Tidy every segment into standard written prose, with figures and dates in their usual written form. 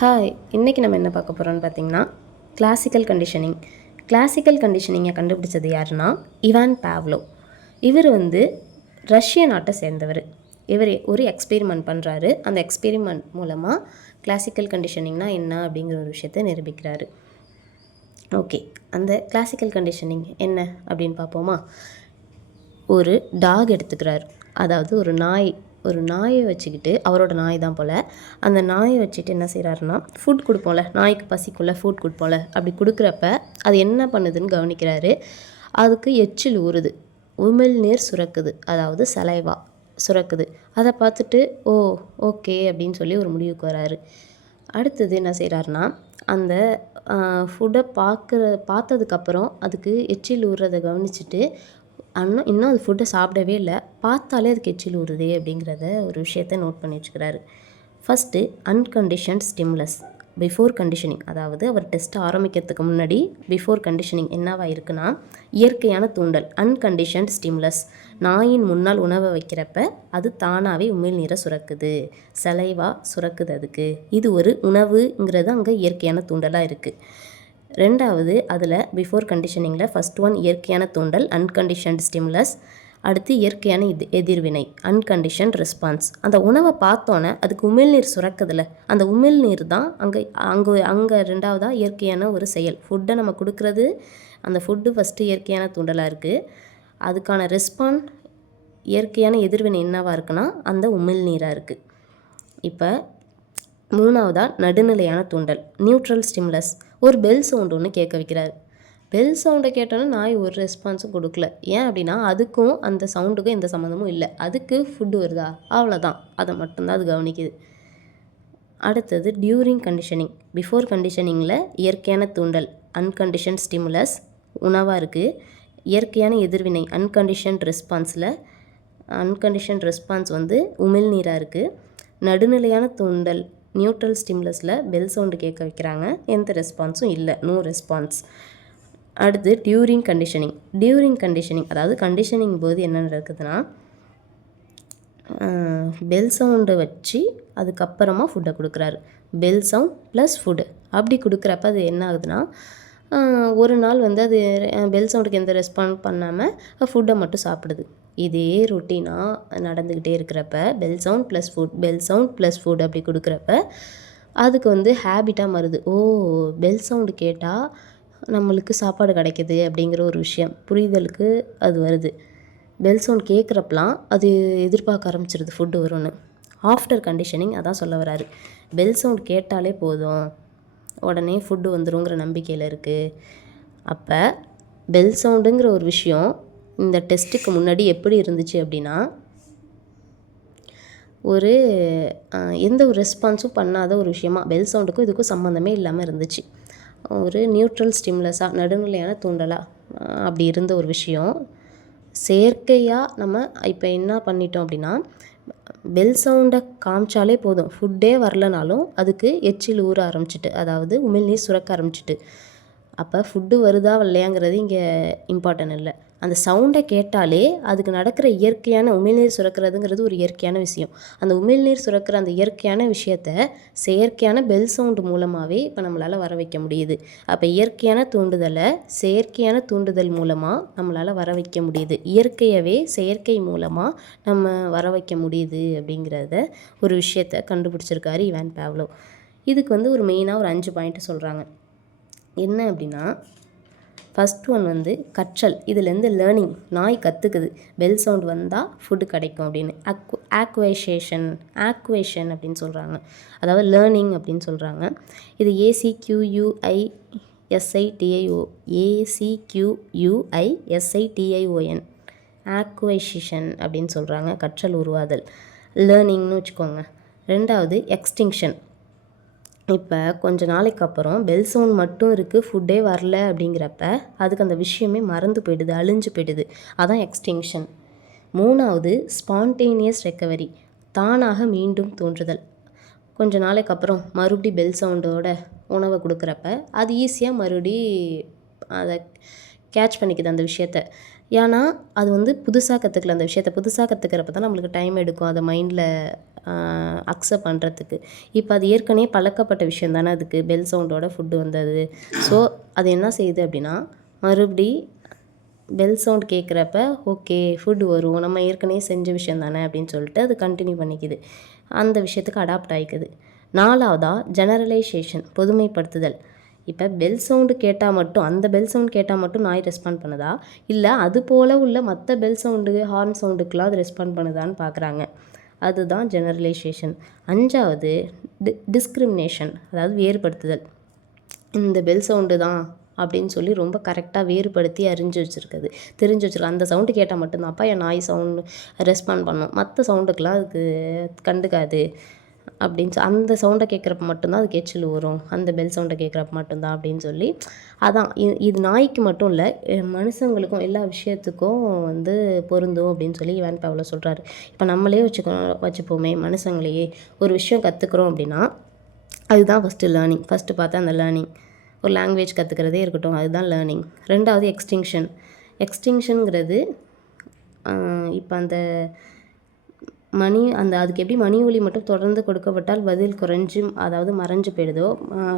Hi, இன்றைக்கி நம்ம என்ன பார்க்க போகிறோம்னு பார்த்தீங்கன்னா கிளாசிக்கல் கண்டிஷனிங். கிளாசிக்கல் கண்டிஷனிங்கை கண்டுபிடிச்சது யாருன்னா இவான் பாவ்லோ. இவர் ரஷ்ய நாட்டை சேர்ந்தவர். இவர் ஒரு எக்ஸ்பெரிமெண்ட் பண்ணுறாரு. அந்த எக்ஸ்பெரிமெண்ட் மூலமாக கிளாசிக்கல் கண்டிஷனிங்னா என்ன அப்படிங்கிற ஒரு விஷயத்தை நிரூபிக்கிறாரு. ஓகே, அந்த கிளாசிக்கல் கண்டிஷனிங் என்ன அப்படின்னு பார்ப்போமா? ஒரு டாக் எடுத்துக்கிறார், அதாவது ஒரு நாயை வச்சுக்கிட்டு, அவரோட நாய் தான் போல், அந்த நாயை வச்சுட்டு என்ன செய்கிறாருன்னா ஃபுட் கொடுப்போம்ல, நாய்க்கு பசிக்குள்ளே ஃபுட் கொடுப்போம்ல, அப்படி கொடுக்குறப்ப அது என்ன பண்ணுதுன்னு கவனிக்கிறாரு. அதுக்கு எச்சில் ஊறுது, உமிழ்நீர் சுரக்குது, அதாவது சலைவா சுரக்குது. அதை பார்த்துட்டு ஓகே அப்படின்னு சொல்லி ஒரு முடிவுக்கு வராரு. அடுத்தது என்ன செய்கிறாருன்னா, அந்த ஃபுட்டை பார்த்ததுக்கப்புறம் அதுக்கு எச்சில் ஊறுறதை கவனிச்சுட்டு இன்னும் அது ஃபுட்டை சாப்பிடவே இல்லை, பார்த்தாலே அதுக்கு எச்சில் ஊறுதே அப்படிங்கிறத ஒரு விஷயத்தை நோட் பண்ணி வச்சுக்கிறாரு. ஃபஸ்ட்டு அன்கண்டிஷன்ட் ஸ்டிமுலஸ் பிஃபோர் கண்டிஷனிங், அதாவது அவர் டெஸ்ட்டை ஆரம்பிக்கிறதுக்கு முன்னாடி பிஃபோர் கண்டிஷனிங் என்னவா இருக்குன்னா, இயற்கையான தூண்டல் அன்கண்டிஷன்ட் ஸ்டிமுலஸ். நாயின் முன்னால் உணவை வைக்கிறப்ப அது தானாகவே உமிழ்நீரை சுரக்குது, சலைவா சுரக்குது அதுக்கு. இது ஒரு உணவுங்கிறது அங்கே இயற்கையான தூண்டலாக இருக்குது. ரெண்டாவது, அதில் பிஃபோர் கண்டிஷனிங்கில் ஃபஸ்ட் ஒன் இயற்கையான தூண்டல் அன்கண்டிஷன்ட் ஸ்டிமுலஸ், அடுத்து இயற்கையான எதிர்வினை அன்கண்டிஷன்ட் ரெஸ்பான்ஸ். அந்த உணவை பார்த்தோன்னே அதுக்கு உமிழ்நீர் சுரக்குதில்ல, அந்த உமிழ்நீர் தான் அங்கே ரெண்டாவதாக இயற்கையான ஒரு செயல். ஃபுட்டை நம்ம கொடுக்குறது, அந்த ஃபுட்டு ஃபஸ்ட்டு இயற்கையான தூண்டலாக இருக்குது. அதுக்கான ரெஸ்பான்ஸ் இயற்கையான எதிர்வினை என்னவாக இருக்குன்னா அந்த உமிழ்நீராக இருக்குது. இப்போ மூணாவதாக நடுநிலையான தூண்டல் நியூட்ரல் ஸ்டிமுலஸ். ஒரு பெல் சவுண்டு ஒன்று கேட்க வைக்கிறாரு. பெல் சவுண்டை கேட்டோன்னா நாய் ஒரு ரெஸ்பான்ஸும் கொடுக்கல. ஏன் அப்படின்னா அதுக்கும் அந்த சவுண்டுக்கும் எந்த சம்மந்தமும் இல்லை. அதுக்கு ஃபுட்டு வருதா, அவ்வளோதான், அதை மட்டும்தான் அது கவனிக்குது. அடுத்தது டியூரிங் கண்டிஷனிங். பிஃபோர் கண்டிஷனிங்கில் இயற்கையான தூண்டல் அன்கண்டிஷன்ட் ஸ்டிமுலஸ் உணவாக இருக்குது. இயற்கையான எதிர்வினை அன்கண்டிஷன்ட் ரெஸ்பான்ஸ் உமிழ்நீராக இருக்குது. நடுநிலையான தூண்டல் நியூட்ரல் ஸ்டிமுலஸில் பெல் சவுண்டு கேட்க வைக்கிறாங்க, எந்த ரெஸ்பான்ஸும் இல்லை, நோ ரெஸ்பான்ஸ். அடுத்து டியூரிங் கண்டிஷனிங் அதாவது கண்டிஷனிங் போது என்ன நடக்குதுன்னா, பெல் சவுண்டை வச்சு அதுக்கப்புறமா ஃபுட்டை கொடுக்குறாரு. பெல் சவுண்ட் ப்ளஸ் ஃபுட்டு அப்படி கொடுக்குறப்ப அது என்ன ஆகுதுன்னா, ஒரு நாள் அது பெல் சவுண்டுக்கு எந்த ரெஸ்பாண்ட் பண்ணாமல் ஃபுட்டை மட்டும் சாப்பிடுது. இதே ரொட்டீனாக நடந்துக்கிட்டே இருக்கிறப்ப பெல் சவுண்ட் ப்ளஸ் ஃபுட் அப்படி கொடுக்குறப்ப அதுக்கு ஹேபிட்டாக மாறுது. பெல் சவுண்டு கேட்டால் நம்மளுக்கு சாப்பாடு கிடைக்கிது அப்படிங்கிற ஒரு விஷயம் புரிதலுக்கு அது வருது. பெல் சவுண்ட் கேட்குறப்பலாம் அது எதிர்பார்க்க ஆரம்பிச்சிருது ஃபுட்டு வரும்னு. ஆஃப்டர் கண்டிஷனிங் அதான் சொல்ல வராரு. பெல் சவுண்ட் கேட்டாலே போதும், உடனே ஃபுட்டு வந்துருங்கிற நம்பிக்கையில் இருக்குது. அப்போ பெல் சவுண்டுங்கிற ஒரு விஷயம் இந்த டெஸ்ட்டுக்கு முன்னாடி எப்படி இருந்துச்சு அப்படின்னா, எந்த ஒரு ரெஸ்பான்ஸும் பண்ணாத ஒரு விஷயமா, பெல் சவுண்டுக்கும் இதுக்கும் சம்மந்தமே இல்லாமல் இருந்துச்சு. ஒரு நியூட்ரல் ஸ்டிமுலஸாக நடுநிலையான தூண்டலாக அப்படி இருந்த ஒரு விஷயம் செயற்கையாக நம்ம இப்போ என்ன பண்ணிட்டோம் அப்படின்னா, பெல் சவுண்டை காமிச்சாலே போதும், ஃபுட்டே வரலனாலும் அதுக்கு எச்சில் ஊற ஆரம்பிச்சிட்டு, அதாவது உமிழ்நீர் சுரக்க ஆரம்பிச்சிட்டு. அப்போ ஃபுட்டு வருதா வரலையாங்கிறது இங்கே இம்பார்ட்டன் இல்லை. அந்த சவுண்டை கேட்டாலே அதுக்கு நடக்கிற இயற்கையான உமிழ்நீர் சுரக்கிறதுங்கிறது ஒரு இயற்கையான விஷயம். அந்த உமிழ்நீர் சுரக்கிற அந்த இயற்கையான விஷயத்தை செயற்கையான பெல் சவுண்டு மூலமாகவே இப்போ நம்மளால் வர வைக்க முடியுது. அப்போ இயற்கையான தூண்டுதலை செயற்கையான தூண்டுதல் மூலமாக நம்மளால் வர வைக்க முடியுது. இயற்கையவே செயற்கை மூலமாக நம்ம வர வைக்க முடியுது அப்படிங்கிறத ஒரு விஷயத்தை கண்டுபிடிச்சிருக்காரு இவான் பாவ்லோ. இதுக்கு ஒரு மெயினாக ஒரு 5 பாயிண்ட்டு சொல்கிறாங்க. என்ன அப்படின்னா, ஃபஸ்ட் ஒன் கற்றல். இதுலேருந்து லேர்னிங், நாய் கற்றுக்குது, பெல் சவுண்ட் வந்தால் ஃபுட்டு கிடைக்கும் அப்படின்னு. ஆக்வேஷன் அப்படின்னு சொல்கிறாங்க, அதாவது லேர்னிங் அப்படின்னு சொல்கிறாங்க. இது ACQUISITION ஆக்வேஷன் அப்படின்னு சொல்கிறாங்க, கற்றல் உருவாதல், லேர்னிங்னு வச்சுக்கோங்க. ரெண்டாவது எக்ஸ்டிங்ஷன். இப்போ கொஞ்ச நாளைக்கு அப்புறம் பெல் சவுண்ட் மட்டும் இருக்குது, ஃபுட்டே வரல அப்படிங்கிறப்ப அதுக்கு அந்த விஷயமே மறந்து போயிடுது, அழிஞ்சு போயிடுது, அதான் எக்ஸ்டிங்ஷன். மூணாவது ஸ்பான்டேனியஸ் ரெக்கவரி, தானாக மீண்டும் தோன்றுதல். கொஞ்ச நாளைக்கு அப்புறம் மறுபடி பெல் சவுண்டோட உணவை கொடுக்குறப்ப அது ஈஸியாக மறுபடி அதை கேட்ச் பண்ணிக்குது அந்த விஷயத்த. ஏன்னா அது புதுசாக கற்றுக்கல, அந்த விஷயத்தை புதுசாக கற்றுக்கிறப்ப தான் நம்மளுக்கு டைம் எடுக்கும் அதை மைண்டில் அக்செப்ட் பண்ணுறதுக்கு. இப்போ அது ஏற்கனவே பழக்கப்பட்ட விஷயம் தானே அதுக்கு பெல் சவுண்டோட ஃபுட்டு வந்தது. ஸோ அது என்ன செய்யுது அப்படின்னா மறுபடி பெல் சவுண்ட் கேட்குறப்ப ஓகே ஃபுட் வரும், நம்ம ஏற்கனவே செஞ்ச விஷயம் தானே அப்படின்னு சொல்லிட்டு அது கண்டினியூ பண்ணிக்குது, அந்த விஷயத்துக்கு அடாப்ட் ஆகிக்குது. 4வதா ஜெனரலைசேஷன், பொதுமைப்படுத்துதல். இப்போ பெல் சவுண்டு கேட்டால் மட்டும், அந்த பெல் சவுண்ட் கேட்டால் மட்டும் நாய் ரெஸ்பாண்ட் பண்ணுதா, இல்லை அது போல் உள்ள மற்ற பெல் சவுண்டு ஹார்ன் சவுண்டுக்கெலாம் அது ரெஸ்பாண்ட் பண்ணுதான்னு பார்க்குறாங்க. அதுதான் ஜெனரலைசேஷன். 5வது டிஸ்கிரிமினேஷன், அதாவது வேறுபடுத்துதல். இந்த பெல் சவுண்டு தான் அப்படின்னு சொல்லி ரொம்ப கரெக்டாக வேறுபடுத்தி தெரிஞ்சு வச்சுருக்கு. அந்த சவுண்டு கேட்டால் மட்டும்தான்ப்பா என் நாய் சவுண்டு ரெஸ்பாண்ட் பண்ணும், மற்ற சவுண்டுக்கெலாம் அதுக்கு கண்டுக்காது அப்படின்னு அந்த சவுண்டை கேட்குறப்ப மட்டும்தான் அதுக்கு எச்சில் வரும், அந்த பெல் சவுண்டை கேட்குறப்ப மட்டும்தான் அப்படின்னு சொல்லி. அதான் இது நாய்க்கு மட்டும் இல்லை, மனுஷங்களுக்கும் எல்லா விஷயத்துக்கும் வந்து பொருந்தும் அப்படின்னு சொல்லி இவான் பாவ்லோ சொல்கிறாரு. இப்போ நம்மளே வச்சுப்போமே, மனுஷங்களையே ஒரு விஷயம் கற்றுக்குறோம் அப்படின்னா அதுதான் ஃபஸ்ட்டு லேர்னிங். ஃபஸ்ட்டு பார்த்தா அந்த லேர்னிங், ஒரு லாங்குவேஜ் கற்றுக்கிறதே இருக்கட்டும், அதுதான் லேர்னிங். 2வது எக்ஸ்டிங்ஷனுங்கிறது இப்போ அந்த அதுக்கு எப்படி மணி ஒலி மட்டும் தொடர்ந்து கொடுக்கப்பட்டால் பதில் குறைஞ்சி, அதாவது மறைஞ்சு போயிடுதோ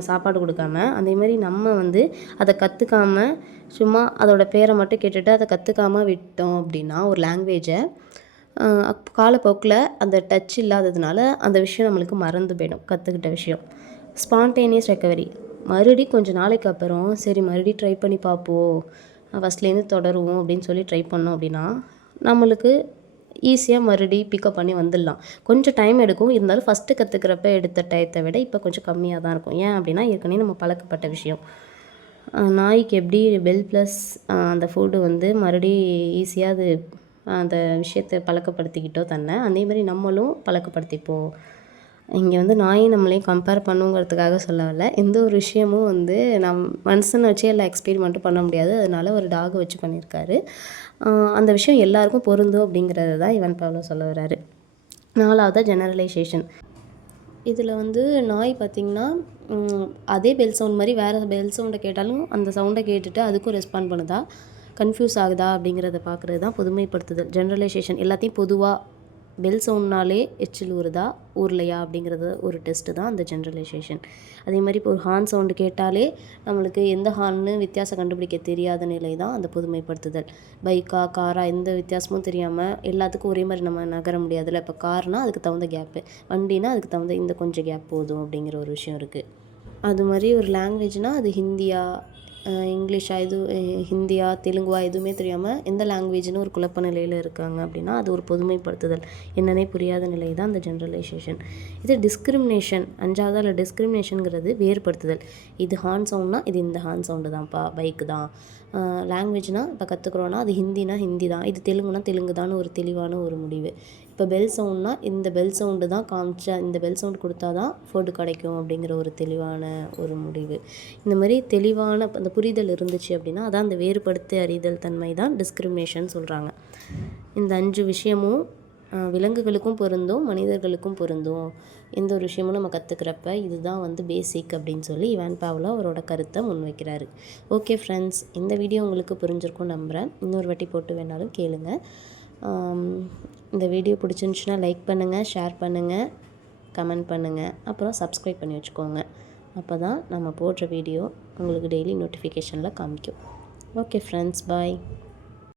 சாப்பாடு கொடுக்காம, அதேமாதிரி நம்ம வந்து அதை கற்றுக்காம சும்மா அதோட பேரை மட்டும் கேட்டுட்டு அதை கற்றுக்காமல் விட்டோம் அப்படின்னா ஒரு லாங்குவேஜை, காலப்போக்கில் அந்த டச் இல்லாததுனால அந்த விஷயம் நம்மளுக்கு மறந்து போயிடும், கற்றுக்கிட்ட விஷயம். ஸ்பான்டேனியஸ் ரெக்கவரி, மறுபடி கொஞ்சம் நாளைக்கு அப்புறம் சரி மறுபடியும் ட்ரை பண்ணி பார்ப்போம், ஃபஸ்ட்லேருந்து தொடருவோம் அப்படின்னு சொல்லி ட்ரை பண்ணோம் அப்படின்னா நம்மளுக்கு ஈஸியாக மறுபடியும் பிக்கப் பண்ணி வந்துடலாம். கொஞ்சம் டைம் எடுக்கும், இருந்தாலும் ஃபஸ்ட்டு கற்றுக்கிறப்ப எடுத்த டயத்தை விட இப்போ கொஞ்சம் கம்மியாக தான் இருக்கும். ஏன் அப்படின்னா ஏற்கனவே நம்ம பழக்கப்பட்ட விஷயம். நாய்க்கு எப்படி பெல் ப்ளஸ் அந்த ஃபுட்டு வந்து மறுபடியும் ஈஸியாக அது அந்த விஷயத்தை பழக்கப்படுத்திக்கிட்டோ தன்னை, அதேமாதிரி நம்மளும் பழக்கப்படுத்திப்போம். இங்கே வந்து நாயை நம்மளையும் கம்பேர் பண்ணுங்கிறதுக்காக சொல்ல வரல, எந்த ஒரு விஷயமும் வந்து மனுஷனை வச்சு எல்லா எக்ஸ்பெரிமெண்ட்டும் பண்ண முடியாது, அதனால ஒரு டாகை வச்சு பண்ணியிருக்காரு. அந்த விஷயம் எல்லாருக்கும் பொருந்தும் அப்படிங்கிறது தான் இவான் பாவ்லோ சொல்ல வர்றாரு. 4வதா ஜெனரலைசேஷன். இதில் வந்து நாய் பார்த்திங்கன்னா அதே பெல் சவுண்ட் மாதிரி வேறு பெல் சவுண்டை கேட்டாலும் அந்த சவுண்டை கேட்டுட்டு அதுக்கும் ரெஸ்பாண்ட் பண்ணுதா, கன்ஃபியூஸ் ஆகுதா அப்படிங்கிறத பார்க்குறது தான் பொதுமைப்படுத்துதல். ஜெனரலைசேஷன் எல்லாத்தையும் பொதுவாக பெல் சவுண்ட்னாலே எச்சில் ஊறுதா ஊர்லையா அப்படிங்கிறது ஒரு டெஸ்ட்டு தான் அந்த ஜென்ரலைசேஷன். அதே மாதிரி இப்போ ஒரு ஹார்ன் சவுண்டு கேட்டாலே நம்மளுக்கு எந்த ஹார்ன்னு வித்தியாசம் கண்டுபிடிக்க தெரியாத நிலை தான் அந்த பொதுமைப்படுத்துதல். பைக்கா காரா எந்த வித்தியாசமும் தெரியாமல் எல்லாத்துக்கும் ஒரே மாதிரி நம்ம நகர முடியாதுல்ல. இப்போ கார்னால் அதுக்கு தகுந்த கேப்பு, வண்டினா அதுக்கு தகுந்த இந்த கொஞ்சம் கேப் போதும் அப்படிங்கிற ஒரு விஷயம் இருக்குது. அது மாதிரி ஒரு லாங்குவேஜ்னால் அது ஹிந்தியா இங்கிலீஷா ஹிந்தியா தெலுங்குவா எதுவுமே தெரியாமல் எந்த லாங்குவேஜ்னு ஒரு குழப்ப நிலையில் இருக்காங்க அப்படின்னா அது ஒரு பொதுமைப்படுத்துதல், என்னன்னே புரியாத நிலை தான் அந்த ஜென்ரலைசேஷன். இது டிஸ்கிரிமினேஷன். 5வதால் டிஸ்கிரிமினேஷனுங்கிறது வேறுபடுத்துதல். இது ஹார்ன் சவுண்ட்னா இது இந்த ஹார்ன் சவுண்டு தான்ப்பா, பைக்கு தான். லாங்குவேஜ்னால் இப்போ கற்றுக்குறோன்னா அது ஹிந்தினா ஹிந்தி தான், இது தெலுங்குனா தெலுங்கு தான் ஒரு தெளிவான ஒரு முடிவு. இப்போ பெல் சவுண்ட்னா இந்த பெல் சவுண்டு தான் காமிச்சா, இந்த பெல் சவுண்டு கொடுத்தா தான் ஃபுட்டு கிடைக்கும் அப்படிங்கிற ஒரு தெளிவான ஒரு முடிவு. இந்த மாதிரி தெளிவான அந்த புரிதல் இருந்துச்சு அப்படின்னா அதான் அந்த வேறுபடுத்தி அறிதல் தன்மை தான் டிஸ்கிரிமினேஷன் சொல்கிறாங்க. இந்த 5 விஷயமும் விலங்குகளுக்கும் பொருந்தும், மனிதர்களுக்கும் பொருந்தும். எந்த ஒரு விஷயமும் நம்ம கற்றுக்கிறப்ப இதுதான் வந்து பேசிக் அப்படின்னு சொல்லி இவான் பாவ்லோ அவரோட கருத்தை முன்வைக்கிறாரு. ஓகே ஃப்ரெண்ட்ஸ், இந்த வீடியோ உங்களுக்கு புரிஞ்சிருக்கும் நம்புகிறேன். இன்னொரு வாட்டி போட்டு வேணாலும் கேளுங்க. இந்த வீடியோ பிடிச்சிருந்துச்சுன்னா லைக் பண்ணுங்கள், ஷேர் பண்ணுங்கள், கமெண்ட் பண்ணுங்கள், அப்புறம் சப்ஸ்கிரைப் பண்ணி வச்சுக்கோங்க. அப்போ தான் நம்ம போடுற வீடியோ உங்களுக்கு டெய்லி நோட்டிஃபிகேஷனில் காமிக்கும். ஓகே ஃப்ரெண்ட்ஸ், பாய்.